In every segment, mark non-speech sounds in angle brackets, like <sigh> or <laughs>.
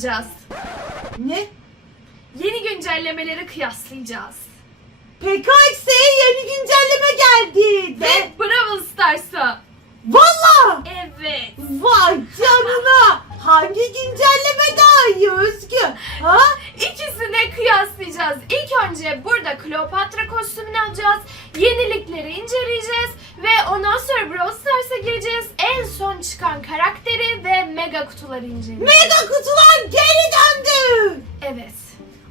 kıyaslayacağız. Ne? Yeni güncellemeleri kıyaslayacağız. PKX'e yeni güncelleme geldi. Ve. Brawl Stars'a. Valla. Evet. Vay canına. Hangi güncelleme daha iyi Özgü? Ha? İkisini kıyaslayacağız. İlk önce burada Kleopatra kostümünü alacağız. Yenilikleri inceleyeceğiz. Ve ondan sonra Brawl Stars'a gireceğiz. En son çıkan karakteri ve mega kutuları inceleyeceğiz. Mega kutular geri döndü. Evet.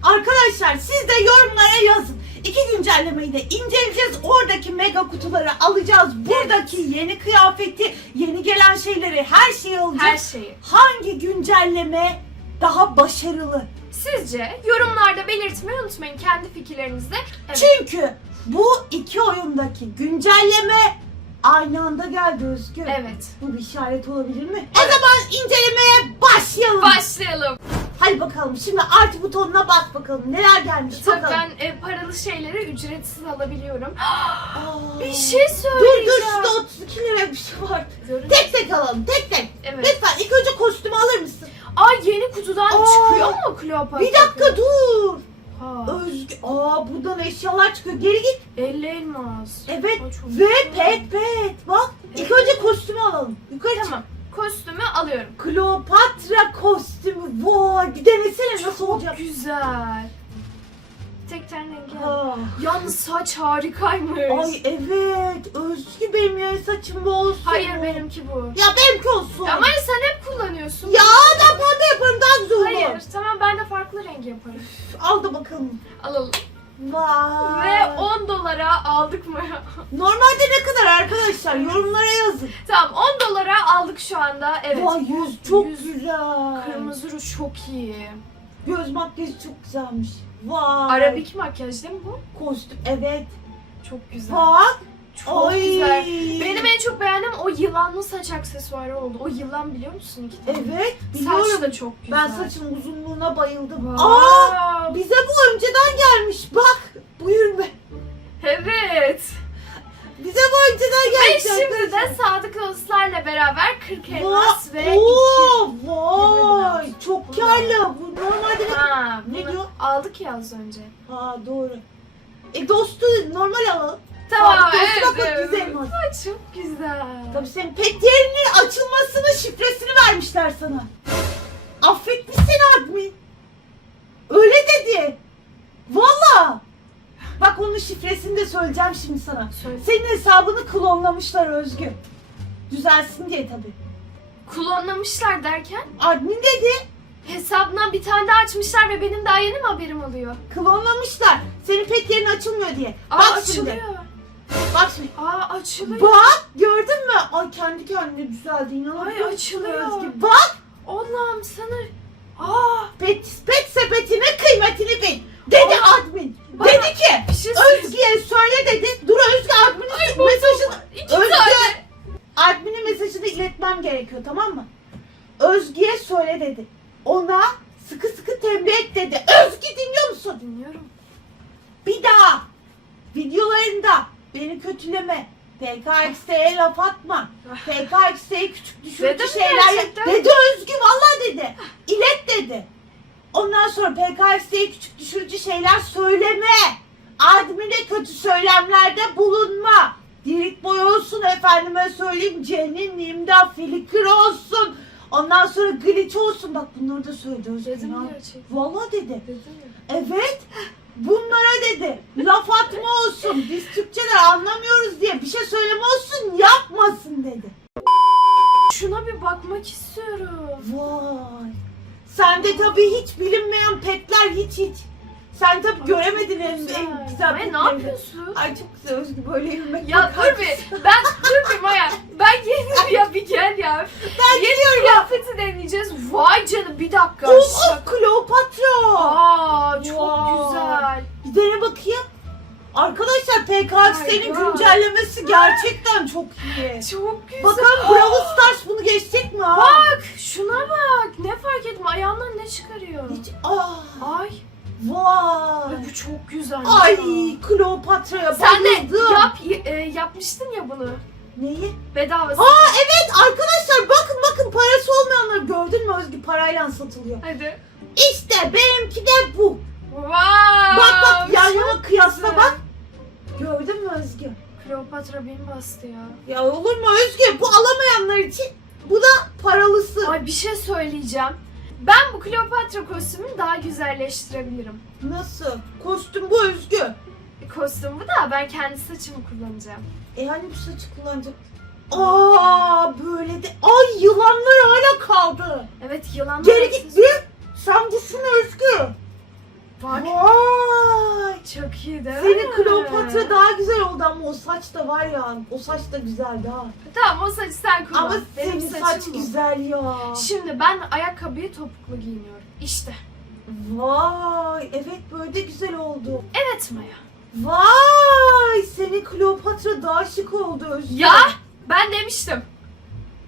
Arkadaşlar siz de yorumlara yazın. İki güncellemeyi de inceleyeceğiz. Oradaki mega kutuları alacağız. Buradaki yeni kıyafeti, yeni gelen şeyleri, her şeyi alacağız. Her şeyi. Hangi güncelleme daha başarılı? Sizce yorumlarda belirtmeyi unutmayın kendi fikirlerinizde. Evet. Çünkü bu iki oyundaki güncelleme aynı anda geldi Özgür. Evet. Bu bir işaret olabilir mi? O zaman incelemeye başlayalım. Başlayalım. Hadi bakalım şimdi artı butonuna bas bakalım neler gelmiş Tabii bakalım. ben e, paralı şeyleri ücretsiz alabiliyorum. Aa. <gasps> Bir şey Dur söyleyeceğim. dur şurada 32 lira bir şey var. Dur. Tek tek alalım tek tek. Evet. Lütfen ilk önce kostümü alır mısın? Aa yeni kutudan Aa. çıkıyor mu Kleopatra? Bir dakika dur. Ha. Aa buradan eşyalar çıkıyor. Geri git. 50 elmas. Evet. Aa, çok Ve güzel. pet pet. Bak ilk Evet. önce kostümü alalım. Yukarı çık. Tamam. Kostümü alıyorum. Kleopatra kostümü. Vay bir denesene nasıl Çok olacak. güzel. Tek ten rengi. Aa. Yalnız saç harikaymış. Ay evet. Özgü benim ya saçım bu olsun. Hayır benimki bu. Ya benimki olsun. Ama sen hep kullanıyorsun. Ya ben pembe yaparım daha güzel olur. Hayır. Tamam ben de farklı rengi yaparım. Al da bakalım. Alalım. Vay. Ve 10 dolara aldık mı? <laughs> Normalde ne kadar arkadaşlar? Yorumlara yazın. tamam 10 dolara aldık şu anda. Evet. Vay yüz çok Yüz- güzel. Kırmızı ruj çok iyi. Göz makyajı çok güzelmiş. Vay. Arabik makyaj değil mi bu? Kostüm evet. Çok güzel. Bak. Çok Ay. güzel. Benim en çok beğendiğim o yılanlı saç aksesuarı oldu. O yılan biliyor musun iki tane? Evet Saç biliyorum. da çok güzel. Ben saçın uzunluğuna bayıldım. Wow. Aa bize bu önceden gelmiş. Bak buyur be. Evet. Bize bu önceden Ve gelmiş. şimdi de Sadık Dostlar'la beraber 40 elmas ve Oo, 2 vay çok Bu karlı. Bu normalde ne? Ha, Ne diyor? Aldık ya az önce. Ha doğru. E dostu normal alalım. Tamam, Sadık Dostu evet, bak, evet. güzel elmas. Aa, çok güzel. Tabii senin pet yerinin açılmasının şifresini vermişler sana. Affetmiş seni admin. Öyle dedi. Valla. Onun şifresini de söyleyeceğim şimdi sana. Söyle. Senin hesabını klonlamışlar Özgü. Düzelsin diye tabii. Klonlamışlar derken Admin dedi. hesabından bir tane daha açmışlar ve benim daha yeni mi haberim oluyor? Klonlamışlar. Senin pet yerin açılmıyor diye. Aa bak açılıyor. şimdi. Bak şimdi. Aa açılıyor. Bak gördün mü? Ay kendi kendine düzeldi inanamıyorum. Ay, açılıyor. Özgü. Bak Allah'ım sana. Aa pet, pet sepetine kıymetini bil. Dedi Aa, admin. Dedi ki bir şey söyleyeyim. Özge'ye söyle dedi. Dur Özge Ay, bu- mesajını İki Özge tane. mesajını iletmem gerekiyor tamam mı? Özge'ye söyle dedi. Ona sıkı sıkı tembih et dedi. Özge dinliyor musun? Dinliyorum. Bir daha videolarında beni kötüleme. PKX'e laf atma. PKX'e küçük düşürücü şeyler gerçekten? Dedi Özgü valla dedi. İlet dedi. Ondan sonra PKX'e küçük düşürücü şeyler söyleme. Admine kötü söylemlerde bulunma. Dirik boy olsun efendime söyleyeyim. Cenin, nimda, filikır olsun. Ondan sonra glitch olsun. Bak bunları da söyledi Özgü. Dedim ya. gerçekten. Valla dedi. Dedim ya. Evet. Bunlara dedi. Laf atma olsun. Biz Türkçeler anlamıyoruz diye bir şey söyleme olsun yapmasın dedi. Şuna bir bakmak istiyorum. Vay. Sende tabii hiç bilinmeyen petler hiç hiç. Sen tabii göremedin en, en güzel Ay, ne yapıyorsun? Ay çok güzel Özgü böyle yürümek. Ya dur bir. Ben dur bir Maya. Ben yeni ya bir gel ya. <laughs> Ben Yeni gidiyorum ya. kıyafeti deneyeceğiz. Vay canım bir dakika. Şaka. of Kleopatra. Aa çok Wow. güzel. Bir dene bakayım. Arkadaşlar Stars'in God. güncellemesi gerçekten çok iyi. Çok güzel. Bakalım Brawl Stars bunu geçecek mi? ha? Bak şuna bak. Ne fark ettim ayağından ne çıkarıyor? Hiç... Aa, Ay. vay. Ay bu çok güzel. Ay ya. Kleopatra'ya Sen de bayıldım. yap, e, yapmıştın ya bunu. Neyi? Bedavası. Aa evet arkadaşlar bakın bakın parası olmayanları gördün mü Özgü parayla satılıyor. Hadi. İşte benimki de bu. Wow. Bak bak yan yana kıyasla bak. Gördün mü Özgü? Kleopatra beni bastı ya. Ya olur mu Özgü? Bu alamayanlar için bu da paralısı. Ay bir şey söyleyeceğim. Ben bu Kleopatra kostümünü daha güzelleştirebilirim. Nasıl? Kostüm bu Özgü. Kostüm bu da ben kendi saçımı kullanacağım. E hani bu saçı kullanacak? Aa böyle de. Ay yılanlar hala kaldı. Evet yılanlar Geri gitti. Sen busun Özgü. Bak Vay. çok iyi değil mi? Senin Kleopatra daha güzel oldu ama o saç da var ya. O saç da güzeldi ha. Tamam o saçı sen kullan. Ama senin saçım saç bu. güzel ya. Şimdi ben ayakkabıyı topuklu giyiniyorum. İşte. Vay evet böyle güzel oldu. Evet Maya. Vay senin Kleopatra daha şık oldu Özgü. Ya ben demiştim.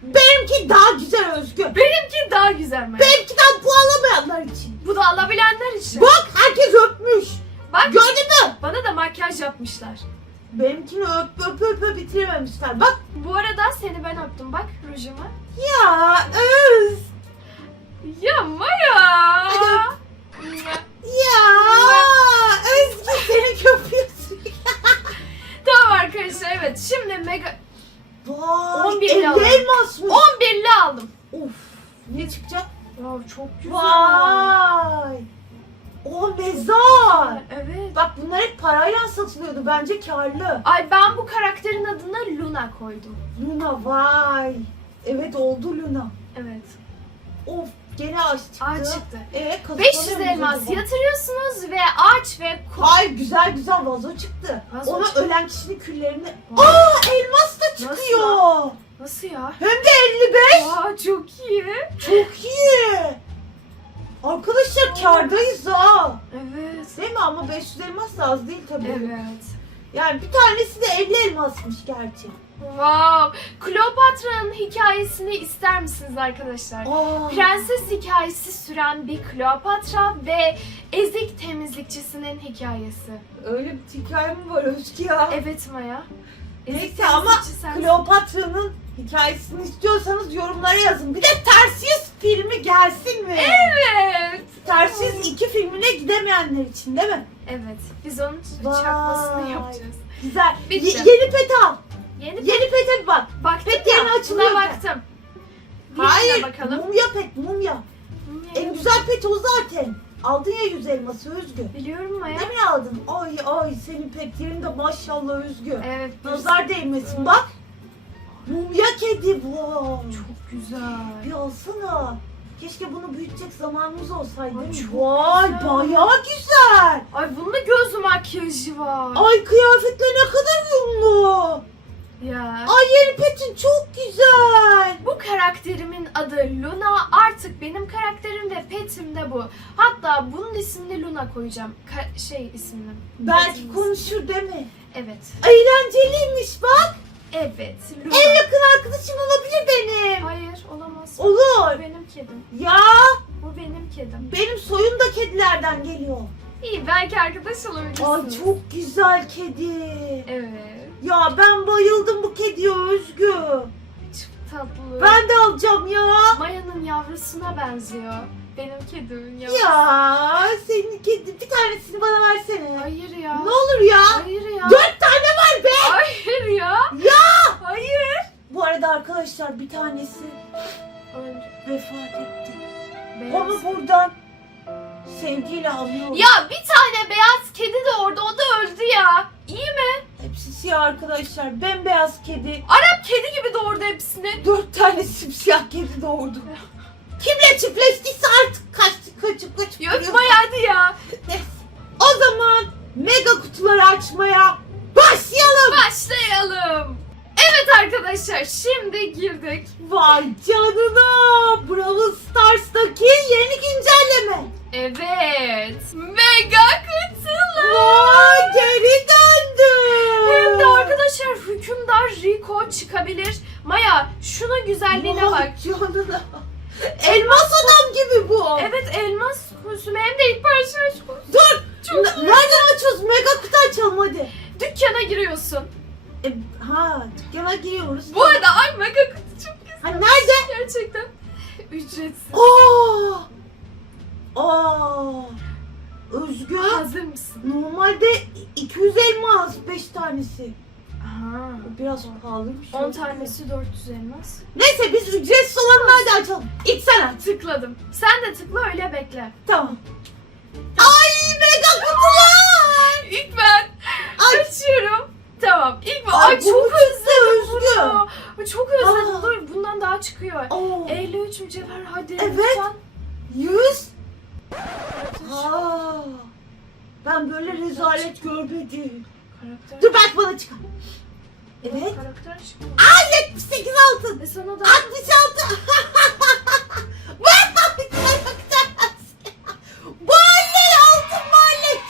Benimki daha güzel Özgü. Benimki daha güzel Maya. Benimkiden bu alamayanlar için. Bu da alabilenler için. Bak herkes öpmüş. Bak Gördün mü? bana da makyaj yapmışlar. Benimkini öp öp öp öp bitirememişler. Bak Bu arada seni ben öptüm bak rujumu. ya Öz. Ya Maya. Ya Özgü seni köpüyorsun. tamam arkadaşlar evet şimdi mega Vay 11 elli aldım. elmasmış. 11'li aldım. Of ne çıkacak? Wow çok güzel. Vay. O mezar. Evet. Bak bunlar hep parayla satılıyordu. Bence karlı. Ay ben bu karakterin adını Luna koydum. Luna vay. Evet oldu Luna. Evet. Of gene ağaç çıktı. Ağaç çıktı. Ee, kazıklanıyor 500 muyuz elmas acaba? yatırıyorsunuz ve ağaç ve kum. Ay güzel güzel vazo çıktı. Vazo Ona çıktı. ölen kişinin küllerini... Vay. Aa elmas da çıkıyor. Nasıl ya? Hem de 55. Aa çok iyi. Çok iyi. Arkadaşlar kardayız ha. Evet. Değil mi ama 500 elmas da az değil tabii. Evet. Yani bir tanesi de 50 elmasmış gerçi. Wow. Kleopatra'nın hikayesini ister misiniz arkadaşlar? Aa. Prenses hikayesi süren bir Kleopatra ve ezik temizlikçisinin hikayesi. Öyle bir hikaye mi var Özgü ya? Evet Maya. Neyse ama. Kleopatra'nın hikayesini istiyorsanız yorumlara yazın. Bir de Ters Yüz filmi gelsin mi? Evet. Ters Yüz 2 filmine gidemeyenler için değil mi? Evet. Biz onun Vay. çakmasını yapacağız. Güzel. Bitti. Ye- yeni pet al. Yeni Yeni pete bir bak. baktım pet ya. yeni açılıyor. Buna baktım. Hayır. Diğerine bakalım. Mumya pet mumya. En güzel pet o zaten. Aldın ya yüz elması Özgü. Biliyorum Maya. Ne mi aldın? Ay ay senin pet yerin de maşallah Özgü. Evet. Nazar değmesin bak. Mumya kedi bu. Çok güzel. Bir alsana. Keşke bunu büyütecek zamanımız olsaydı. Ay, değil çok Vay güzel. bayağı güzel. Ay bunun da göz makyajı var. Ay kıyafetler ne kadar uyumlu. Ya. Ay yeni petin çok güzel. Bu karakterimin adı Luna. Artık benim karakterim ve petim de bu. Hatta bunun ismini Luna koyacağım. Ka- şey ismini. Belki konuşur değil mi? Evet. Eğlenceliymiş bak. Evet. Luna. En yakın arkadaşım olabilir benim. Hayır olamaz. Olur. Bu benim kedim. Ya Bu benim kedim. benim soyum da kedilerden geliyor. İyi belki arkadaş olabilirsiniz. Ay çok güzel kedi. Evet. Ya ben bayıldım bu kediye Özgü. Çok tatlı. Ben de alacağım ya. Maya'nın yavrusuna benziyor. Benim kedimin yavrusu. Ya senin kedi bir tanesini bana versene. Hayır ya. Ne olur ya. Hayır ya. Dört tane var be. Hayır ya. Ya. Hayır. Bu arada arkadaşlar bir tanesi Öldü. vefat etti. Beyaz. Onu buradan sevgiyle anlıyorum. Ya bir tane beyaz kedi de orada o da öldü ya. İyi mi? Hepsi siyah arkadaşlar. Bembeyaz kedi. Arap kedi gibi doğurdu hepsini. Dört tane simsiyah kedi doğurdu. Kimle çiftleştiyse artık kaçtı kaçıp kaçıp duruyor. Yutma hadi ya. Neyse. O zaman mega kutuları açmaya başlayalım. Başlayalım. Evet arkadaşlar şimdi girdik. Vay canına. Brawl Stars'taki yeni güncelleme. Evet. Mega kutular. Vay geri döndü. Hem de Arkadaşlar hükümdar Rico çıkabilir. Maya şunun güzelliğine Vay bak. canına. Elmas adam gibi bu. Evet elmas kostümü hem de ilk parça Dur. Çok N- nereden açıyoruz? Mega kutu açalım hadi. Dükkana giriyorsun. E, ha dükkana giriyoruz. Bu arada ay mega kutu çok güzel. Ha, nerede? Gerçekten. Ücretsiz. Oo. Aa. Özgü. Hazır mısın? Normalde 200 elmas 5 tanesi. Aha. Biraz pahalıymış. 10 tanesi 400 elmas. Neyse biz ücretsiz olanı hadi açalım. İlk sen aç. Tıkladım. Sen de tıkla öyle bekle. Tamam. Ay mega kutular. İlk ben Ay. açıyorum. Tamam. İlk ben. Ay, Ay, bu çok özledim çıktı Özgü? bunu. Ay, Çok özledim. Aa. Dur bundan daha çıkıyor. Oo. 53 mücevher hadi. Evet. lütfen. 100. Aa. Ben böyle rezalet görmedim. Karakter. Dur belki bana çıkar. Evet. Karakter çıkıyor. Aa 78 altın. Ve sana da 66. Vay karakter. Bu anne altın mahalle.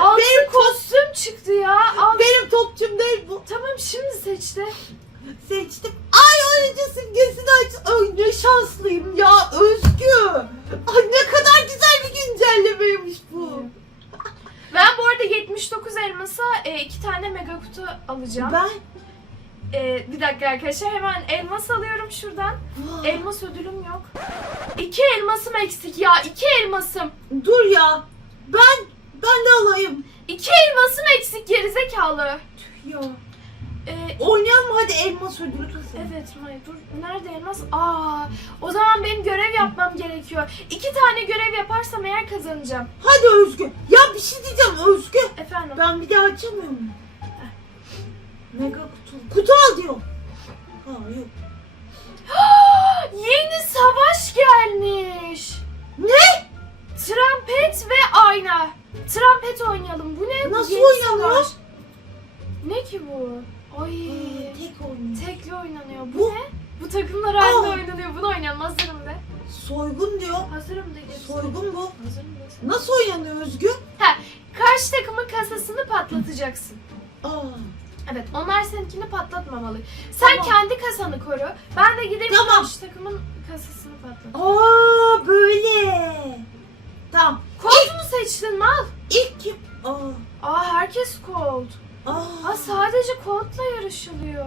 altın <laughs> benim kostüm çıktı ya. Al. Benim topçum değil bu. Tamam şimdi seçti. Seçtim. Ay oyuncu simgesini aç. Ay ne şanslıyım ya Özgü. Ay ne kadar güzel bir güncellemeymiş bu. Ben bu arada 79 elmasa e, iki tane mega kutu alacağım. Ben E, bir dakika arkadaşlar hemen elmas alıyorum şuradan. El- Elmas ödülüm yok. İki elmasım eksik ya. iki elmasım. Dur ya. Ben ben de alayım. İki elmasım eksik gerizekalı. Ya. E, Oynayalım hadi elmas ödülü kasalım. evet May dur. Nerede elmas? Aa, o zaman benim görev yapmam gerekiyor. İki tane görev yaparsam eğer kazanacağım. Hadi Özgü. Ya bir şey diyeceğim Özgü. Efendim. Ben bir daha açamıyor muyum? Mega kutu. Kutu al diyor. Ha yok. <gasps> Yeni savaş gelmiş. Ne? Trampet ve ayna. Trampet oynayalım. Bu ne? Bu Nasıl yeni oynanıyor? savaş. Ne ki bu? Ay. Aa, tek oynuyor. Tekli oynanıyor. Bu, Bu- ne? Bu takımlar halinde Aa. oynanıyor. Bunu oynayalım. Hazırım de. Soygun diyor. Hazırım de. gerisi. Soygun bu. Hazırım de. Nasıl oynanıyor Özgü? Karşı takımın kasasını patlatacaksın. Aa. Evet, onlar seninkini patlatmamalı. Sen Tamam. kendi kasanı koru. Ben de gideyim Tamam. karşı takımın kasasını patlat. Aa böyle. Tamam. Colt mu seçtin mal? İlk kim? Aa. Aa herkes Colt. Aa. Aa sadece Colt'la yarışılıyor.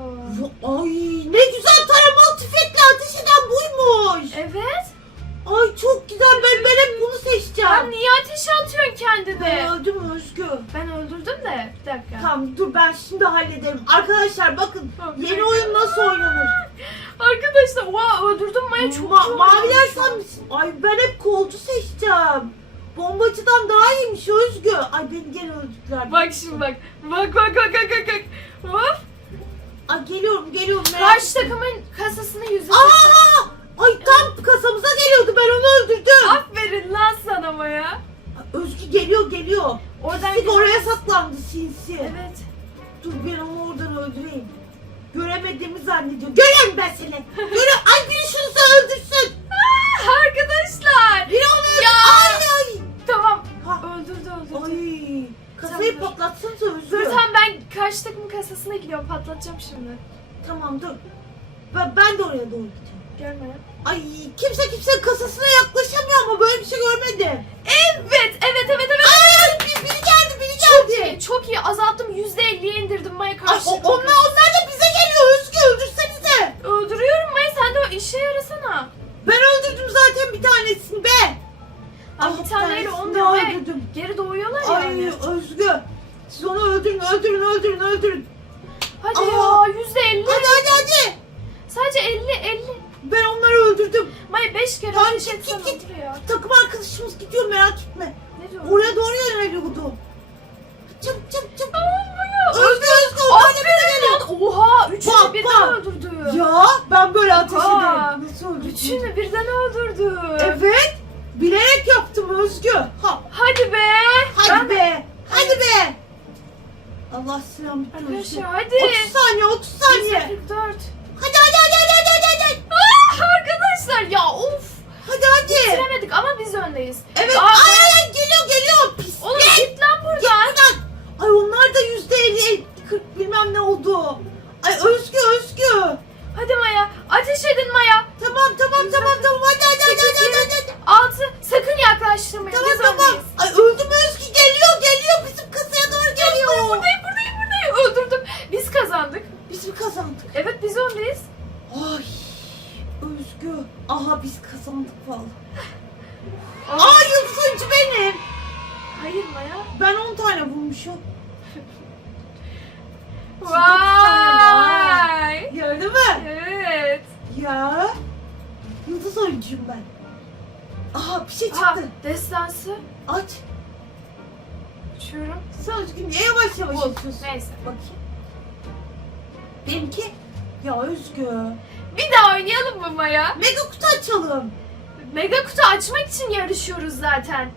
Ay ne güzel taramalı tüfekle ateş eden buymuş. Evet. Ay çok güzel ben ben hep bunu seçeceğim. Ben niye ateşe atıyorsun kendini? Ben öldüm Özgü. Ben öldürdüm de. Bir dakika. Tamam dur ben şimdi hallederim. Arkadaşlar bakın Tamam, yeni oyun nasıl oynanır? <laughs> Arkadaşlar oha öldürdüm Maya çok Ma- iyi maviler ya. misin? Ay ben hep kolcu seçeceğim. Bombacıdan daha iyiymiş Özgü. Ay beni gene öldürdüler. Bak şimdi bak. Bak bak bak bak bak. bak. Hop. Ay geliyorum geliyorum. merak Karşı etme. takımın kasasını yüzü Aa! Ay tam kasamıza geliyordu ben onu öldürdüm. Aferin lan sana Maya. Ay, Özgü geliyor geliyor. Oradan Pislik oraya gidemez. saklandı sinsi. Evet. Dur ben onu oradan öldüreyim. Göremediğimi zannediyor. Görüyorum ben seni. Görüyorum. <laughs> Ay biri şunu öldürsün. Aa, arkadaşlar. Biri onu öldürsün. Ya. Ay ay. Tamam. Ha. Öldürdü öldürdü. Ay. Kasayı Tamam. patlatsanıza Özgü. Dur tamam ben karşı takımın kasasına gidiyorum patlatacağım şimdi. Tamam dur. Ben, ben de oraya doğru gideceğim. Gel Maya. Ay kimse kimsenin kasasına Üçünü birden öldürdün. Evet. Bilerek yaptım Özgü. Ha. Hadi be. Hadi ben... be. Hadi be. Allah selam bitti hadi. 30 saniye 30 saniye. 44. Hadi hadi hadi hadi hadi hadi. hadi. Aa, arkadaşlar ya of. Hadi hadi. Bitiremedik ama biz öndeyiz. Evet. Aa, ay ay geliyor geliyor. Pis. Oğlum git lan buradan. Git buradan. Ay onlar da yüzde elli, kırk bilmem ne oldu. Ay Özgü Özgü. Hadi Maya ateş edin Maya. Tamam tamam tamam tamam hadi hadi hadi hadi hadi. Altı sakın yaklaştırmayın. Tamam tamam. öndeyiz. Ay öldü Özgü geliyor geliyor bizim kasaya doğru geliyor. Buradayım buradayım buradayım. Öldürdüm. Biz kazandık. Biz mi kazandık? Evet biz öndeyiz. Ay Özgü. Aha biz kazandık vallahi. Ay. Aa benim. Hayır Maya. Ben 10 tane bulmuşum. Vay. Gördün mü? Evet. Ya. Yıldız oyuncuyum ben. Aha bir şey çıktı. Ha, destansı. Aç. Açıyorum. Sen Özgü niye yavaş yavaş Bu. açıyorsun? Neyse. Bakayım. Benimki. Ya Özgü. Bir daha oynayalım mı Maya? Mega kutu açalım. Mega kutu açmak için yarışıyoruz zaten.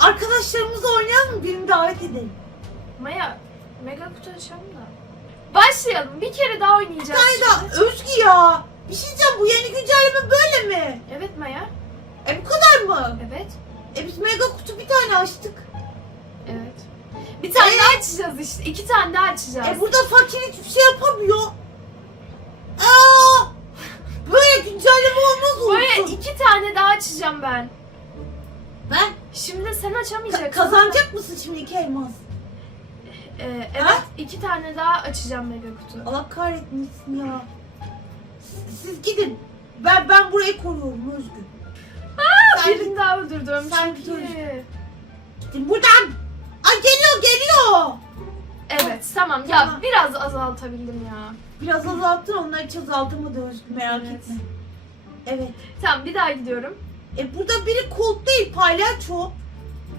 Arkadaşlarımızla oynayalım mı? Birini davet edelim. Maya, mega kutu açalım da. Başlayalım. Bir kere daha oynayacağız. Hayda. Özgü ya. Bir şey diyeceğim bu yeni güncelleme böyle mi? Evet Maya. E bu kadar mı? Evet. E biz mega kutu bir tane açtık. Evet. Bir tane Evet. daha açacağız işte. İki tane daha açacağız. E burada fakir hiçbir şey yapamıyor. Aa! Böyle güncelleme olmaz Böyle olsun. iki tane daha açacağım ben. Ben Şimdi sen Ka- açamayacaksın. kazanacak mısın şimdi iki elmas? Ee, evet. Ha? iki tane daha açacağım mega kutu. Allah kahretmesin ya. Siz, gidin. Ben ben burayı koruyorum Özgür. Sen Birini daha öldürdüm. sen dur. iyi. gidin buradan. Ay geliyor geliyor. Evet tamam. Ya Tamam. biraz azaltabildim ya. Biraz azalttın onları hiç azaltamadı Özgür merak Evet. etme. Evet. Tamam bir daha gidiyorum. E burada biri Colt değil palyaço.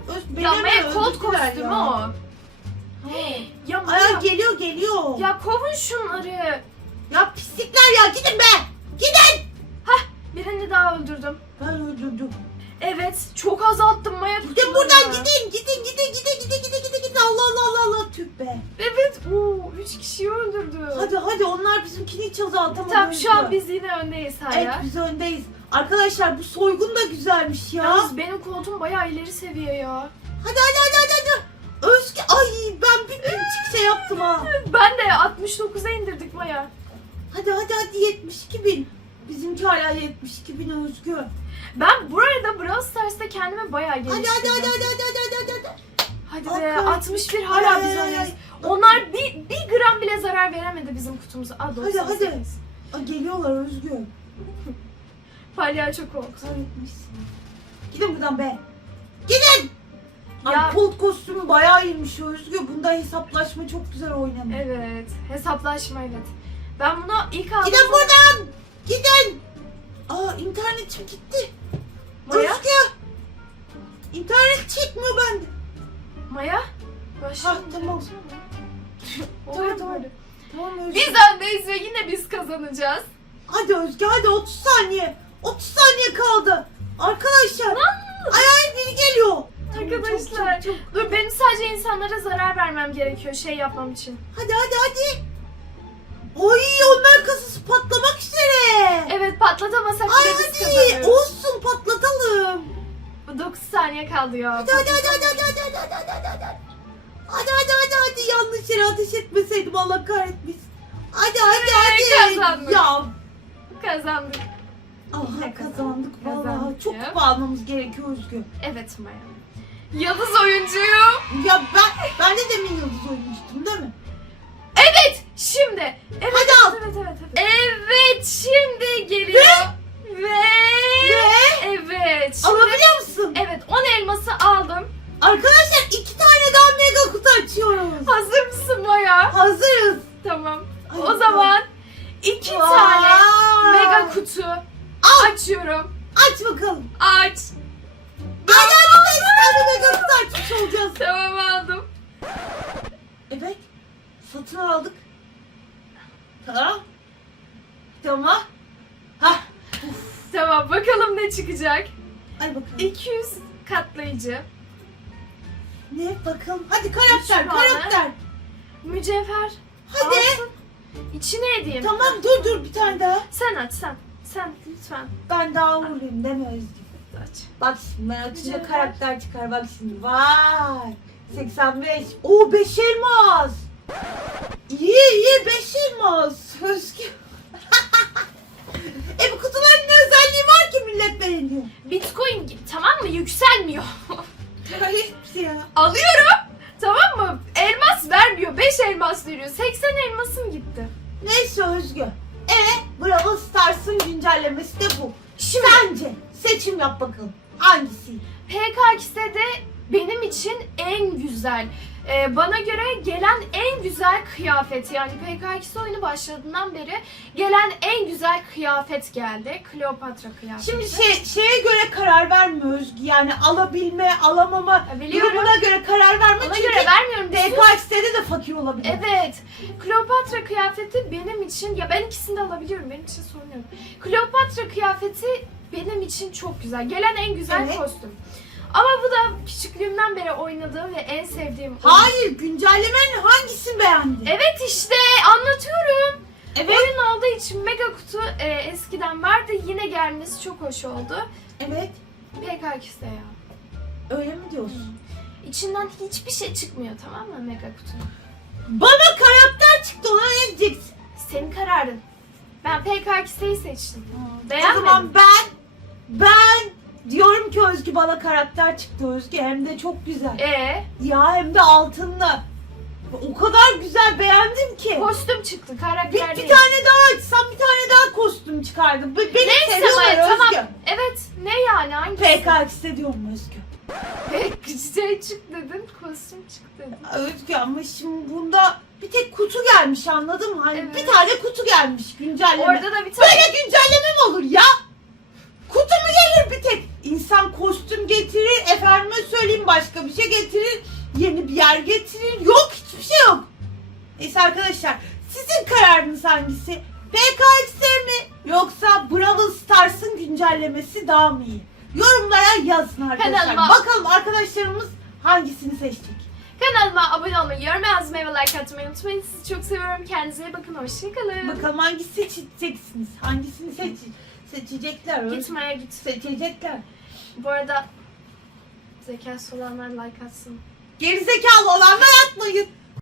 Öz, ya Maya öldürdüler kostümü o. Ya Ay geliyor geliyor. Ya kovun şunları. Ya pislikler ya gidin be. Gidin. Hah birini daha öldürdüm. Ben öldürdüm. Evet çok azalttım Maya Gidin buradan gidin. Gidin gidin gidin gidin gidin gidin gidin. Allah Allah Allah Allah tüh be. Evet o üç kişiyi öldürdü. Hadi hadi onlar bizimkini hiç azaltamadı. E, tamam şu an biz yine öndeyiz hala. Evet biz öndeyiz. Arkadaşlar bu soygun da güzelmiş ya. Yalnız benim koltuğum bayağı ileri seviye ya. Hadi hadi hadi hadi. hadi. Özge ay ben bir pinçik <laughs> şey yaptım ha. Ben de 69'a indirdik Maya. Hadi hadi hadi 72 bin. Bizimki hala 72 bin Özgü. Ben burada Brawl Stars'ta kendimi bayağı Hadi geliştirdim. hadi hadi hadi hadi hadi hadi hadi. Hadi be Hakan. 61 hala Ay, biz ay, ay, öndeyiz. ay. Onlar bir, bir gram bile zarar veremedi bizim kutumuza. Aa, 98. hadi. Aa, geliyorlar Özgü. Palyaço Colt. Kahretmişsin. Gidin buradan be. Gidin. Ya- Ay Colt kostümü bayağı iyiymiş Özgü. Bunda hesaplaşma çok güzel oynanıyor. Evet. Hesaplaşma evet. Ben bunu ilk aldığım Gidin buradan. Gidin. Aa internetim gitti. Maya. Özgü. İnternet çekmiyor bende. Maya. Ha, tamam. Oluyor <laughs> tamam. böyle. Tamam Özgü. Biz öndeyiz ve yine biz kazanacağız. Hadi Özgü hadi 30 saniye. 30 saniye kaldı. Arkadaşlar. Ay ay biri geliyor. Arkadaşlar. Dur benim sadece insanlara zarar vermem gerekiyor şey yapmam için. Hadi hadi hadi. Oy onlar kasası patlamak üzere. Evet patlatamasak Ay bile biz hadi kazanıyoruz. olsun patlatalım. 9 saniye kaldı ya. Hadi hadi hadi hadi hadi hadi hadi hadi hadi hadi. Hadi hadi hadi hadi yanlış yere ateş etmeseydim Allah kahretmesin. Hadi hadi hadi. kazandık. Ya Kazandık. aha Yine kazandık vallahi. kazandık Çok ya. kupa almamız gerekiyor Özgür. Evet Maya. Yıldız oyuncuyum. Ya ben ben de demin yıldız oynamıştım değil mi? Şimdi. Evet, Hadi al. evet, evet, evet, evet. Şimdi geliyor. Ve... Ve Evet. Şimdi... alabiliyor musun? Evet 10 elması aldım. Arkadaşlar iki tane daha mega kutu açıyoruz. Hazır mısın Maya? Hazırız. Tamam. Ay, o zaman iki tane Vay. mega kutu Al. açıyorum. Aç bakalım. Aç. Hadi hadi beş tane mega kutu açmış olacağız. Tamam aldım. Evet. Satın aldık. Tamam. Tamam. Hah. Tamam bakalım ne çıkacak. Ay bakalım. 200 katlayıcı. Ne bakalım. Hadi karakter Üç karakter. Mücevher. Hadi. Altın. İçine edeyim. Tamam dur dur bir tane daha. Sen aç sen. Sen lütfen Ben daha vurayım deme Özgür. aç. Bak şimdi ben açınca Mücevher. karakter çıkar bak şimdi. Vay. 85. Oo 5 elmas. İyi iyi 5 elmas. Özgür. <laughs> e bu kutuların ne özelliği var ki millet beğeniyor? Bitcoin gibi tamam mı? Yükselmiyor. <laughs> Hepsi ya. Alıyorum. Tamam mı? Elmas vermiyor. 5 elmas veriyor. 80 elmasım gitti. Neyse Özgür. E Brawl Stars'ın güncellemesi de bu. Sence seçim yap bakalım. Hangisi? PKX'de de benim için en güzel, e, bana göre gelen en güzel kıyafet yani PKX oyunu başladığından beri gelen en güzel kıyafet geldi. Kleopatra kıyafeti. Şimdi şey, şeye göre karar verme Özgü. Yani alabilme, alamama Ya biliyorum. durumuna göre karar verme. Ona Çünkü göre vermiyorum. PKX'de de fakir olabilir. Evet. Kleopatra kıyafeti benim için ya ben ikisini de alabiliyorum. Benim için sorun yok. Kleopatra kıyafeti benim için çok güzel. Gelen en güzel Evet. kostüm. Ama bu da küçüklüğümden beri oynadığım ve en sevdiğim oyun. Hayır, güncellemenin hangisini beğendin? Evet işte anlatıyorum. Evet. Oyun olduğu için mega kutu e, eskiden vardı. Yine gelmesi çok hoş oldu. Evet. PKX'de ya. Öyle mi diyorsun? İçinden hiçbir şey çıkmıyor tamam mı mega kutunun? Bana karakter çıktı ona ne diyeceksin? Senin kararın. Ben PKX'yi seçtim. O Beğenmedim. zaman ben ben diyorum ki Özgü bana karakter çıktı Özgü hem de çok güzel. E Ya hem de altınlı. O kadar güzel beğendim ki. kostüm çıktı Bir, karakter bir değil. tane daha açsam bir tane daha kostüm çıkardım. Be- Beni Neyse seviyorlar Maya tamam. Özgü. Evet ne yani hangisi? PKX'de diyorum Özgü. Pek şey çık dedin kostüm çık dedin. Özgü ama şimdi bunda bir tek kutu gelmiş anladın mı? Hani Evet. bir tane kutu gelmiş güncelleme. Orada da bir tane Böyle güncelleme mi olur ya? Kutu mu gelir bir tek? İnsan kostüm getirir, efendime söyleyeyim başka bir şey getirir, yeni bir yer getirir. Yok hiçbir şey yok. Neyse arkadaşlar sizin kararınız hangisi? PKX'e mi yoksa Brawl Stars'ın güncellemesi daha mı iyi? Yorumlara yazın arkadaşlar. Kanalıma- Bakalım arkadaşlarımız hangisini seçecek? kanalıma abone olmayı, yorum yazmayı ve like atmayı unutmayın. Sizi çok seviyorum. Kendinize iyi bakın. Hoşçakalın. Bakalım hangisi seçeceksiniz? Hangisini seç seçecekler? Gitmeye git. Seçecekler. Bu arada zekası olanlar like atsın. Gerizekalı olanlar atmayın.